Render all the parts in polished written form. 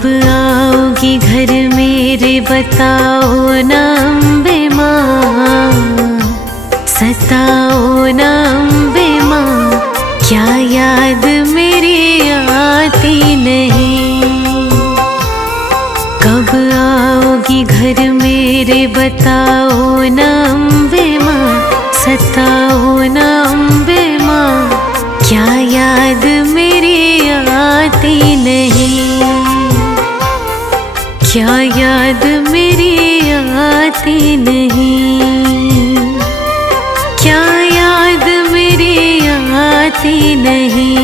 कब आओगी घर मेरे बताओ ना अम्बे माँ, सताओ ना अम्बे माँ, क्या याद मेरी आती नहीं। कब आओगी घर मेरे बताओ ना अम्बे माँ, सताओ ना अम्बे माँ, क्या याद मेरी आती नहीं। क्या याद मेरी आती नहीं, क्या याद मेरी आती नहीं।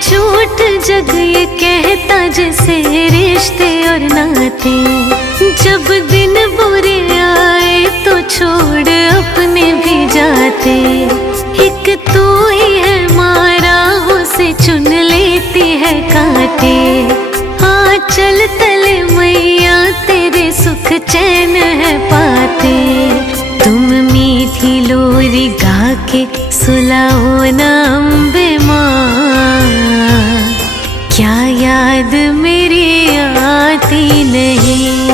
झूठ जग ये कहता जैसे रिश्ते और नाते, जब दिन बुरे आए तो छोड़ अपने भी जाते। एक तू ही है मारा उसे चुन लेती है कांटे, आंचल तले मैया तेरे सुख चैन है पाते। तुम मीठी लोरी गा के सुलाओ ना अम्बे माँ, क्या याद मेरी आती नहीं।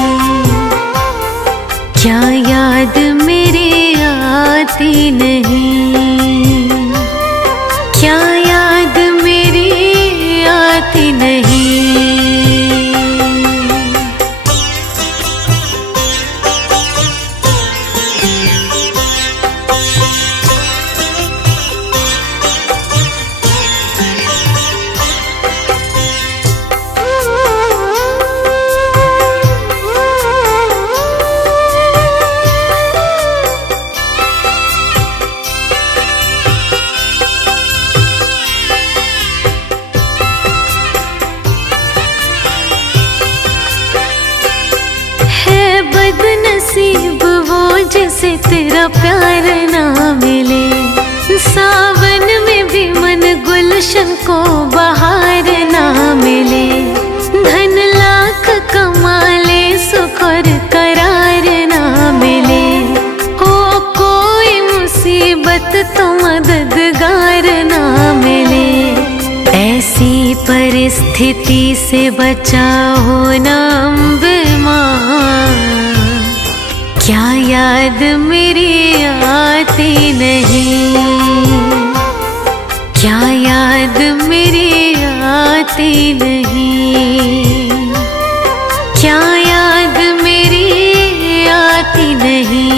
क्या याद मेरी आती नहीं, क्या याद मेरी आती नहीं। बदनसीब वो जिसे तेरा प्यार ना मिले, सावन में भी मन गुलशन को बहार ना मिले। धन लाख कमा ले सुख और करार ना मिले, हो कोई मुसीबत तो मददगार ना मिले। ऐसी परिस्थिति से बचाओ ना अम्बे माँ, क्या याद मेरी आती नहीं। क्या याद मेरी आती नहीं, क्या याद मेरी आती नहीं।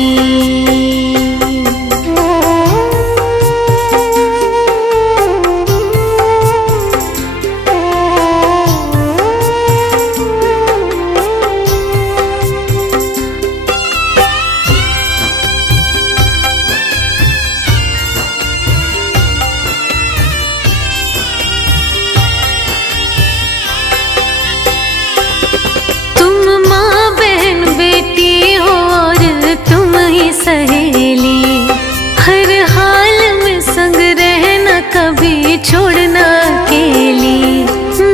सहेली हर हाल में संग रहना, कभी छोड़ना अकेली।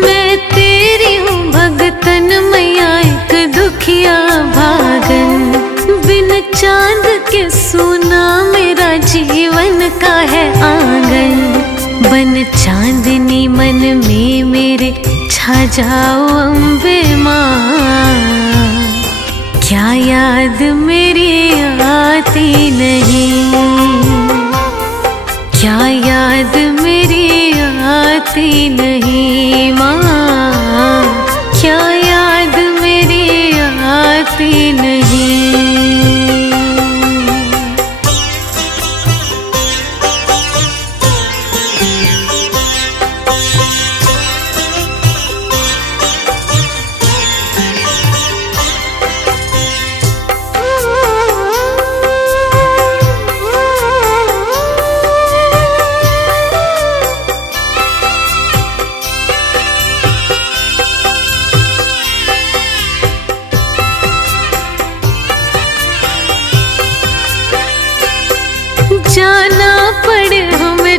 मैं तेरी हूँ भगतन मैया एक दुखिया भागन, बिन चांद के सूना मेरा जीवन का है आंगन। बन चांदनी मन में मेरे छा जाओ अम्बे माँ, क्या याद मेरी आती नहीं। क्या याद मेरी आती नहीं माँ, क्या याद मेरी आती नहीं।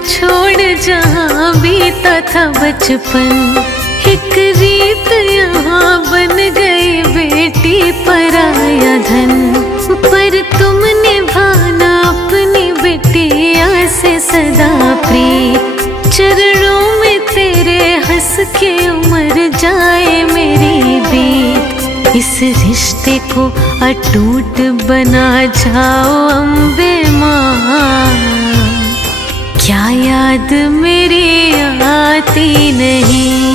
छोड़ जहाँ बीता था बचपन, एक रीत यहाँ बन गई बेटी पराया धन। पर तुम निभाना अपनी बेटिया से सदा प्रीत, चरणों में तेरे हंस के उमर जाए मेरी बीत। इस रिश्ते को अटूट बना जाओ अम्बे माँ, क्या याद मेरी आती नहीं।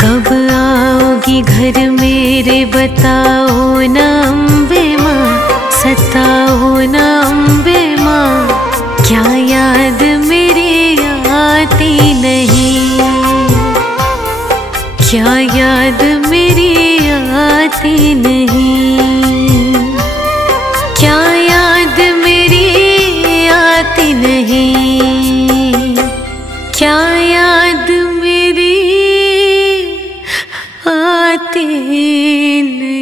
कब आओगी घर मेरे बताओ ना अम्बे माँ, सताओ ना अम्बे माँ, क्या याद मेरी आती नहीं। क्या याद मेरी आती नहीं, क्या याद मेरी आती नहीं, क्या याद मेरी आती नहीं।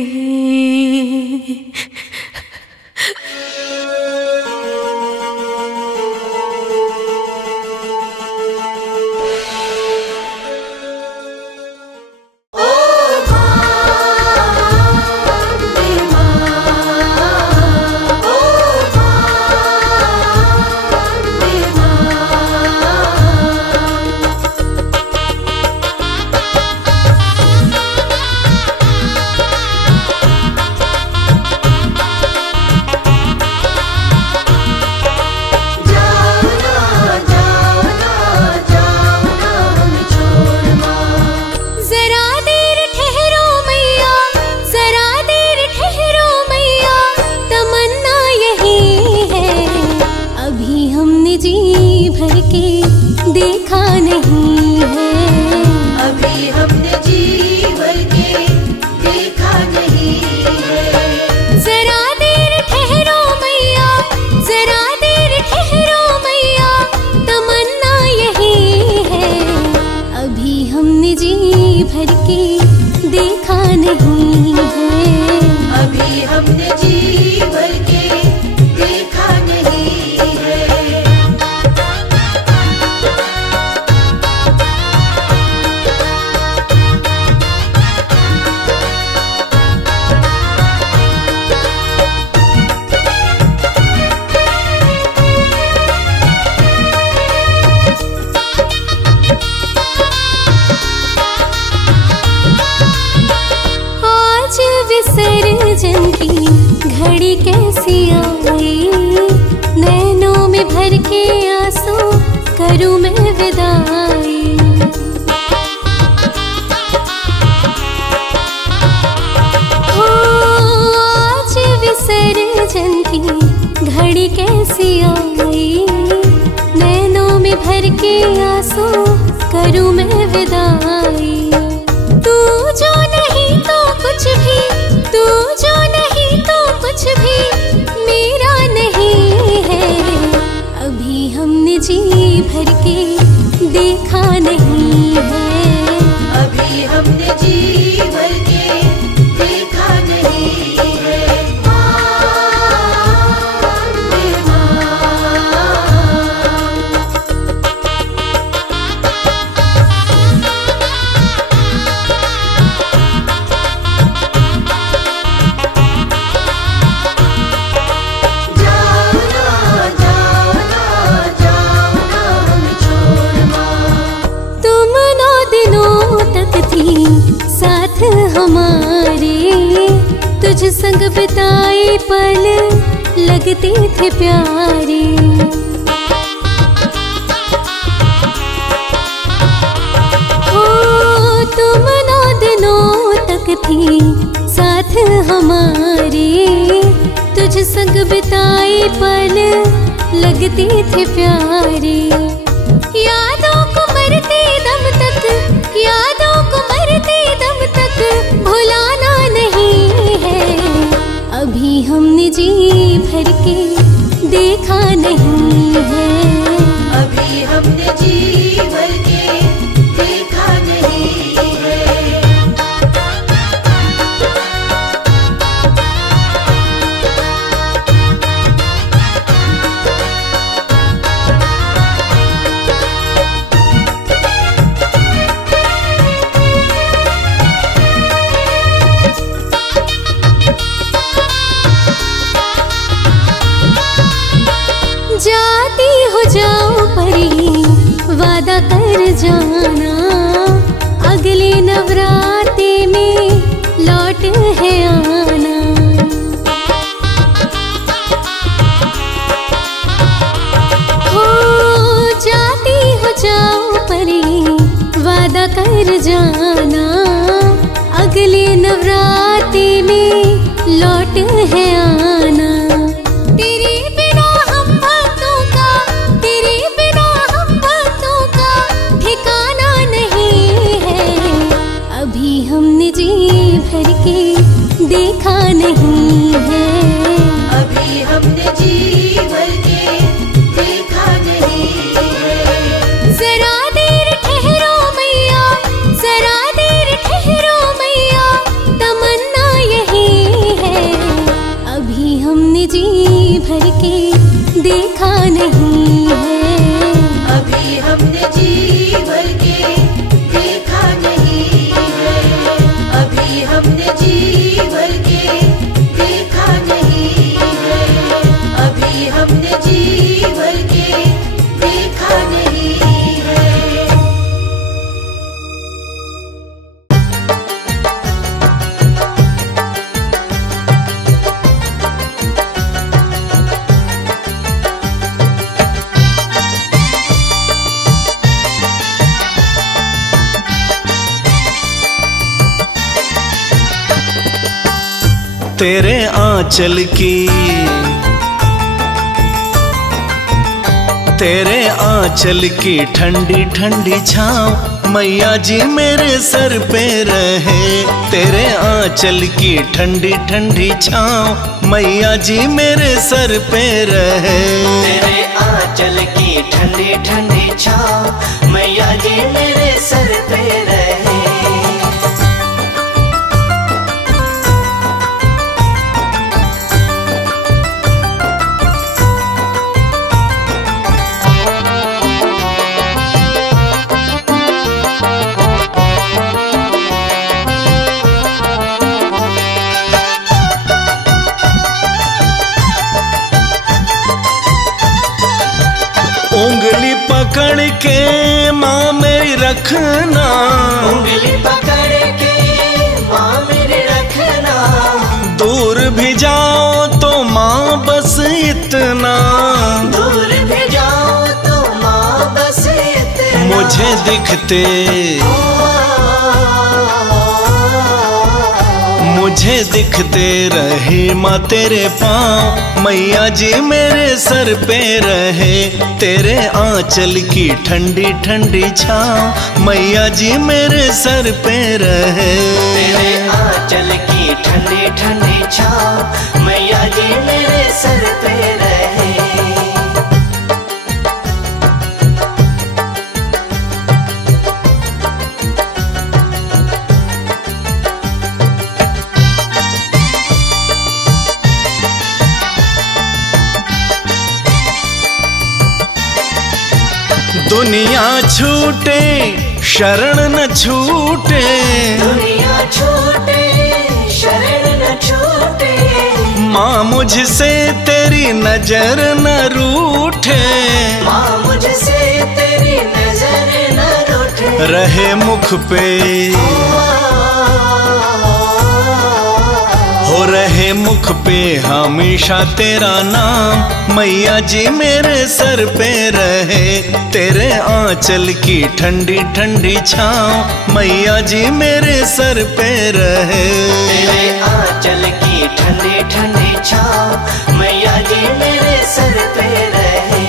संग बिताए पल लगते थे प्यारे। हो तुम 9 दिनों तक थी साथ हमारे, तुझ संग बिताए पल लगते थे प्यारे। यादों को मरते दम तक, यादों को मरते दम तक भुलाना नहीं है। अभी हमने जी भर के देखा नहीं है, अभी हमने जी भर के देखा नहीं है। वादा कर जाना, अगले नवरात्रि में लौट है आना। हो जाती हो जाओ परे, वादा कर जाना, अगले नवरात्रि में लौट है आना। तेरे बिना हम भक्तों का, तेरे बिना हम भक्तों का ठिकाना नहीं है। अभी हमने जी भर के देखा नहीं है, अभी हमने जी भर के देखा नहीं है। जरा देर ठहरो मैया, जरा देर ठहरो मैया, तमन्ना यही है। अभी हमने जी भर के देखा नहीं है, अभी हमने जी भर के देखा नहीं है। अभी हमने जी भर के देखा नहीं है। अभी हमने जी भर के देखा नहीं है। तेरे आंचल की, तेरे आंचल की ठंडी ठंडी छाँव मैया जी मेरे सर पे रहे। तेरे आंचल की ठंडी ठंडी छाँव मैया जी मेरे सर पे रहे। तेरे आंचल की ठंडी ठंडी छाँव मैया जी मेरे सर पे रहे। उंगली पकड़ के माँ मेरी रखना, उंगली पकड़ के माँ मेरी रखना। दूर भी जाओ तो माँ बस इतना, दूर भी जाओ तो माँ बस इतना। मुझे दिखते, मुझे दिखते रहे माँ तेरे पाँव मैया जी मेरे सर पे रहे। तेरे आंचल की ठंडी ठंडी छाँव मैया जी मेरे सर पे रहे। तेरे आंचल की ठंडी ठंडी छाँव मैया जी मेरे सर पे रहे। दुनिया छूटे शरण न छूटे, दुनिया छूटे शरण न छूटे। माँ मुझसे तेरी नजर न रूठे, माँ मुझसे तेरी नजर न रूठे। रहे मुख पे, हो रहे मुख पे हमेशा तेरा नाम मैया जी मेरे सर पे रहे। तेरे आंचल की ठंडी ठंडी छाँव मैया जी मेरे सर पे रहे। तेरे आंचल की ठंडी ठंडी छाँव मैया जी मेरे सर पे रहे।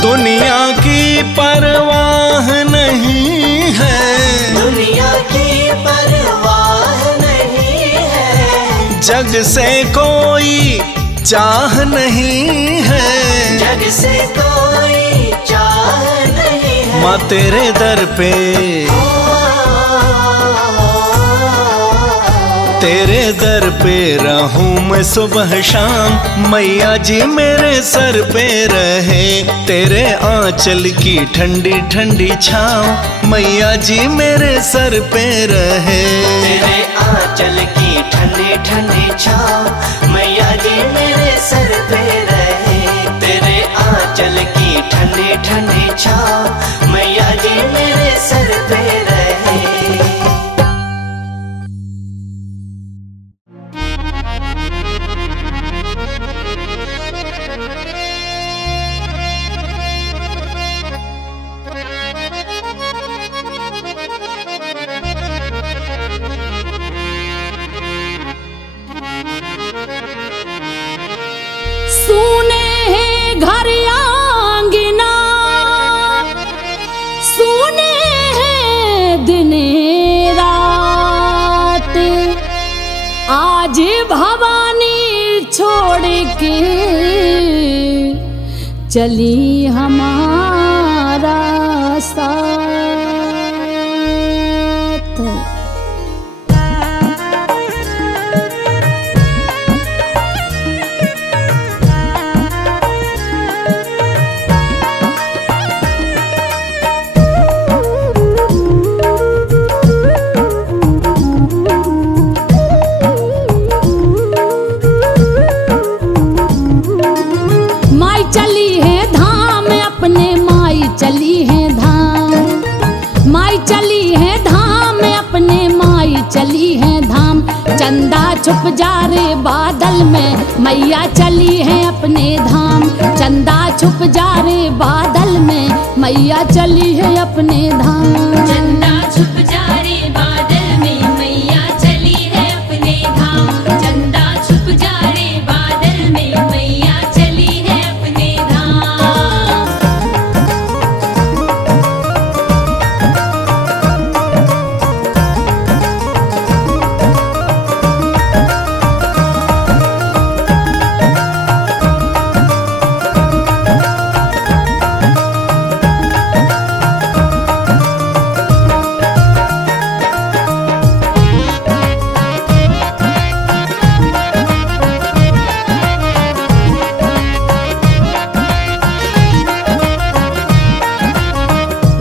दुनिया की परवाह नहीं है, दुनिया की परवाह नहीं है। जग से कोई चाह नहीं है, जग से कोई चाह नहीं है। माँ तेरे दर पे, तेरे दर पे रहूं मैं सुबह शाम, मैया जी मेरे सर पे रहे तेरे आंचल की ठंडी ठंडी छाँव, मैया जी मेरे सर पे रहे। तेरे आंचल की ठंडी ठंडी छाँव, मैया जी मेरे सर पे रहे। तेरे आंचल की ठंडी ठंडी छाँव, मैया जी मेरे सर पे रहे। सुने हैं घर आंगना, सुने हैं दिन रात, आज भवानी छोड़ के चली हमारा साथ। चली है धाम, चंदा छुप जा रे बादल में, मैया चली है अपने धाम। चंदा छुप जा रे बादल में, मैया चली है अपने धाम। चंदा छुप जा रे बादल में, मैया चली है अपने धाम। चंदा छुप जा रे बादल में, मैया चली है अपने धाम।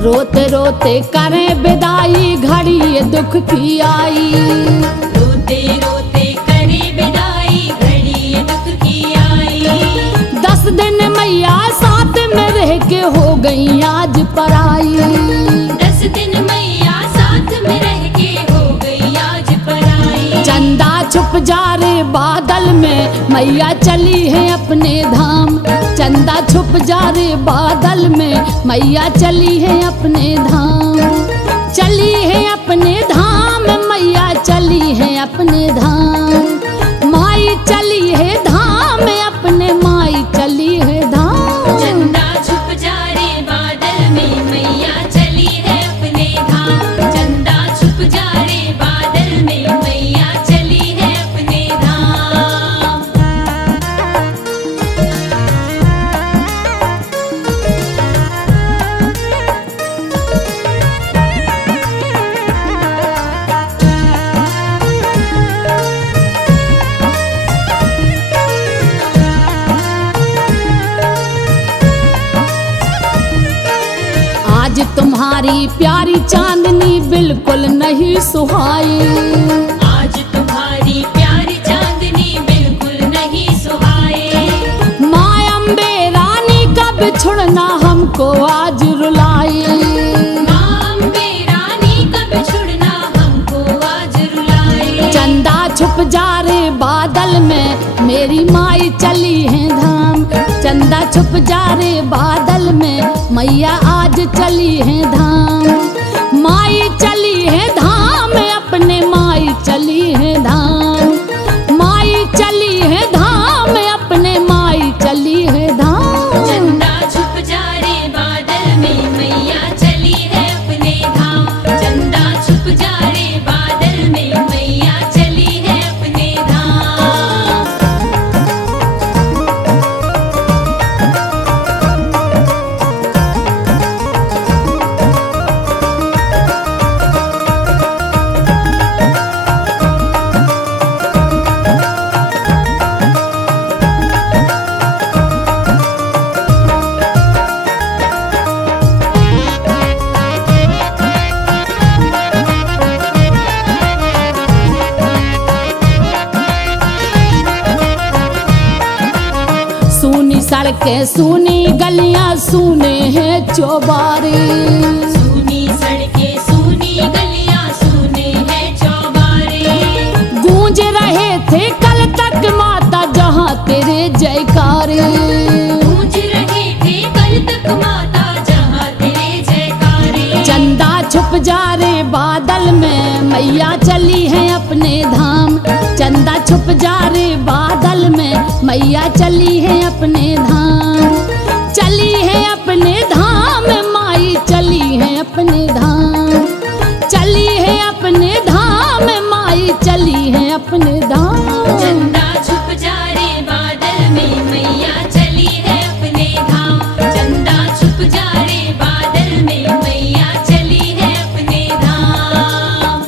रोते रोते करें विदाई, घड़ी ये दुख की आई। रोते रोते करे विदाई, घड़ी ये दुख की आई। 10 दिन मैया साथ में रह के हो गई आज पराई। 10 दिन मैया साथ में रह के हो गई आज पराई। चंदा छुप जा रे बादल में, मैया चली है अपने धाम। चंदा छुप जा रे बादल में, मैया चली है अपने धाम। चली है अपने धाम, मैया चली है अपने धाम। माई चली है धाम, अपने माई चली है धाम। चंदा छुप जा रे बादल में, मैया चली है अपने धाम। चंदा छुप जा रे बादल में, मैया चली है अपने धाम। आज तुम्हारी प्यारी चांदनी बिल्कुल नहीं सुहाई। आज तुम्हारी प्यारी चांदनी बिल्कुल नहीं सुहाए। माँ अम्बे रानी का बिछुड़ना हमको आज रुलाई। माँ अम्बे रानी का बिछुड़ना हमको आज रुलाए। चंदा छुप जा रे बादल में, मेरी माई चली है धाम। चंदा छुप जा रे बादल में, मैया आज चली है धाम। माई चली है धाम, अपने माई चली है धाम। माई चली है धाम, अपने माई चली है धाम। चंदा छुप जा रे बादल में, मैया चली है अपने धाम। चंदा छुप जा रे बादल में, मैया चली है अपने धाम। सड़कें सुनी गलियां सुने हैं चौबारे। सुनी सड़कें सुनी गलियां सुने हैं चौबारे। गूंज रहे थे कल तक माता जहां तेरे जयकारे। गूंज रहे थे कल तक माता जहां तेरे जयकारे। चंदा छुप जा रे बादल में मैया चली है अपने धाम। चंदा छुप जा रे बादल में मैया चली है अपने धाम। चली है अपने धाम माई चली है अपने धाम। चली है अपने धाम माई चली है अपने धाम। चंदा छुप जा रे बादल में मैया चली है अपने धाम। चंदा छुप जा रे बादल में मैया चली है अपने धाम।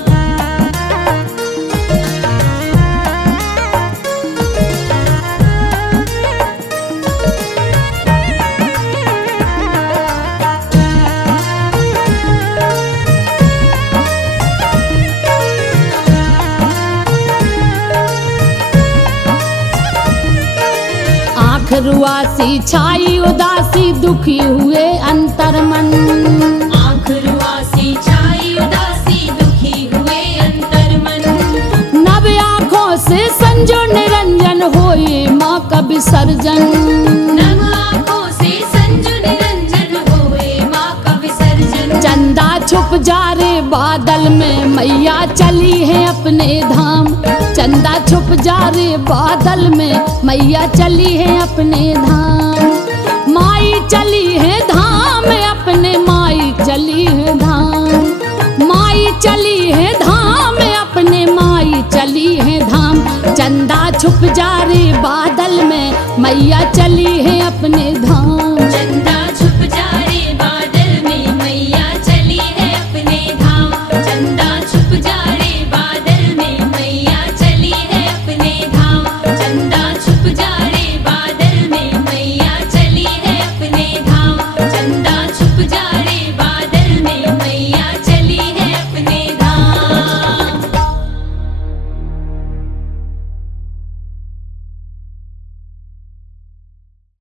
आँख रुआसी छाई उदासी दुखी हुए अंतर्मन। आँख रुआसी छाई उदासी दुखी हुए अंतर्मन। नव आँखों से संजो निरंजन होए माँ का विसर्जन। नव आँखों से संजू निरंजन होए माँ का विसर्जन। चंदा छुप जा रे बादल में मैया चली है अपने धाम। चंदा छुप जा रे बादल में मैया चली है अपने धाम। माई चली है धाम अपने माई चली है धाम। माई चली है धाम अपने माई चली है धाम। चंदा छुप जा रे बादल में मैया चली है अपने धाम।